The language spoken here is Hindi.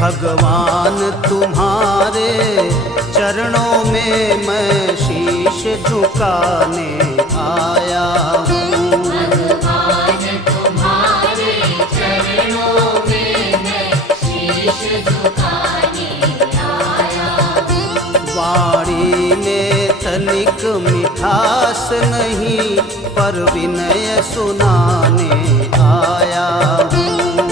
भगवान तुम्हारे चरणों में मैं शीश झुकाने आया हूँ। भगवान तुम्हारे चरणों में मैं शीश झुकाने आया हूँ। वाणी में तनिक मिठास नहीं, पर विनय सुनाने आया हूँ।